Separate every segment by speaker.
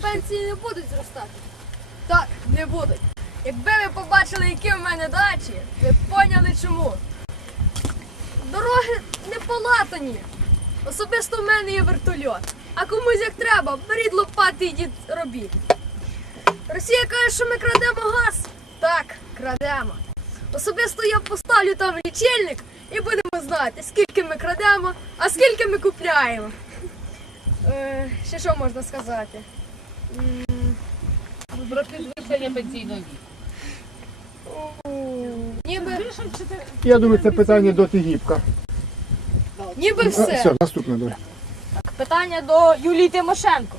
Speaker 1: Пенсії не будуть зростати. Так, не будуть. Якби ви побачили, які в мене дачі, ви поняли чому. Дороги не полатані. Особисто в мене є вертольот. А комусь як треба, беріть лопати і йдіть робіть. Росія каже, що ми крадемо газ. Так, крадемо. Особисто я поставлю там лічильник і будемо знати, скільки ми крадемо, а скільки ми купляємо. Е, ще що можна сказати?
Speaker 2: Про підвищення пенсійного віку.
Speaker 1: Ніби,
Speaker 3: Я думаю, це питання до Тигіпка.
Speaker 1: ніби все.
Speaker 3: Все, наступне давай.
Speaker 4: Питання до Юлії Тимошенко.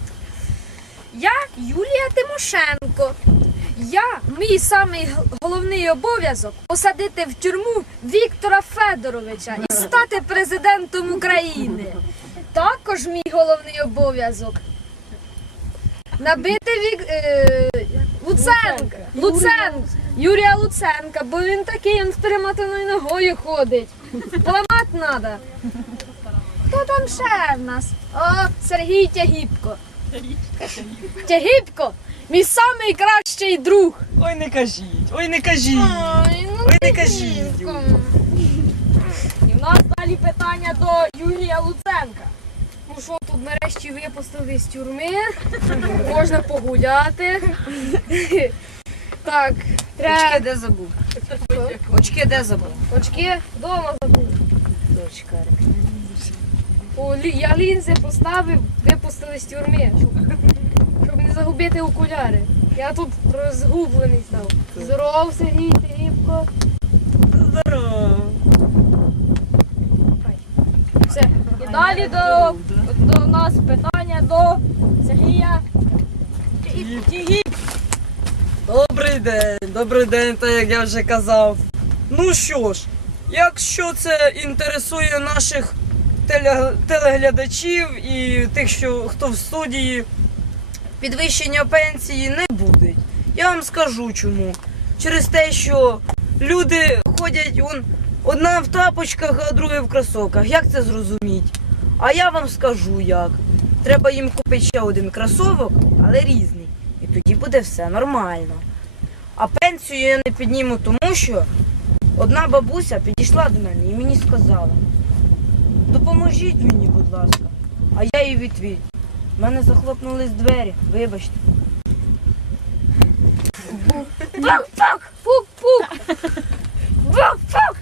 Speaker 1: Я Юлія Тимошенко. Я мій самий головний обов'язок посадити в тюрму Віктора Федоровича і стати президентом України. Також мій головний обов'язок набити Вік... е... Луценка. Луценка. Юрія Луценка, бо він такий, він з перемотаною ногою ходить. Поламати треба. Хто там ще в нас? О, Сергій Тягіпко. Тягіпко, мій самий кращий друг.
Speaker 5: Ой, не кажіть, ой, не кажіть.
Speaker 1: Ой, ну
Speaker 5: Ой, не кажіть.
Speaker 1: Тягіпко.
Speaker 4: І в нас далі питання до Юрія Луценка.
Speaker 1: Ну що, тут нарешті випустили з тюрми. Можна погуляти. Так,
Speaker 6: Очки
Speaker 1: треба
Speaker 6: де забув? Очки де забув?
Speaker 1: очки вдома забув.
Speaker 6: Дочка.
Speaker 1: О, лі- я лінзи поставив, випустили з тюрми, щоб, щоб не загубити окуляри. Я тут розгублений став. Здоров, Сергій Тягіпко.
Speaker 5: Здорово.
Speaker 1: Все.
Speaker 4: І далі до, до нас питання до Сергія Тігіпка.
Speaker 5: Добрий день, добрий день, так як я вже казав. Ну що ж, якщо це інтересує наших телеглядачів і тих, що хто в студії, підвищення пенсії не буде. Я вам скажу чому. Через те, що люди ходять он, одна в тапочках, а друга в кросовках. Як це зрозуміть? А я вам скажу як. Треба їм купити ще один кросовок, але різний. І тоді буде все нормально. А пенсію я не підніму, тому що одна бабуся підійшла до мене і мені сказала: допоможіть мені, будь ласка. А я їй відповідь. У мене захлопнулись двері, вибачте.
Speaker 1: Пук-пук! Пук-пук! Бук-пук!